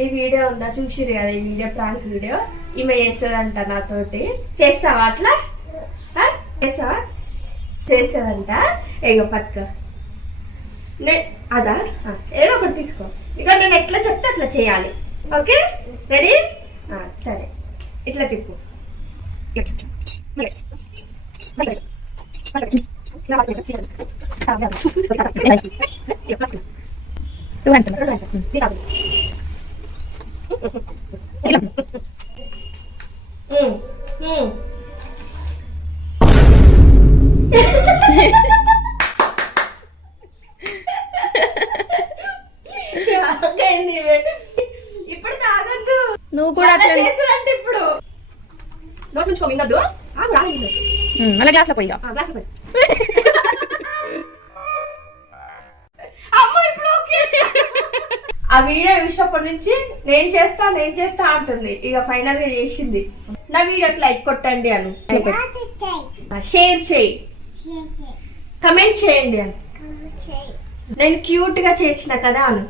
ఈ వీడియో ఉందా చూసిరు కదా, ఈ వీడియో ప్రాంక్ వీడియో ఈమె చేస్తుందంట నాతోటి. చేస్తావా అట్లా? చేస్తావా? చేస్తుందంట. ఏగో పక్క అదా, ఏదో ఒకటి తీసుకో. ఇక నేను ఎట్లా చెప్తే అట్లా చేయాలి. Okay, ready? సరే, ఇట్లా తిప్పు. ఇప్పుడు తాగొద్దు. నువ్వు కూడా చేస్తుందంటే ఇప్పుడు నోట్ నుంచి మింగద్దు. మళ్ళీ గ్లాస్ లో పోయి ఆ వీడియో చూసినప్పటి నుంచి నేను చేస్తా అంటుంది. ఇక ఫైనల్ గా చేసింది. నా వీడియోకి లైక్ కొట్టండి అను, షేర్ చేయి, కమెంట్ చేయండి అను, నేను క్యూట్ గా చేసిన కదా అను.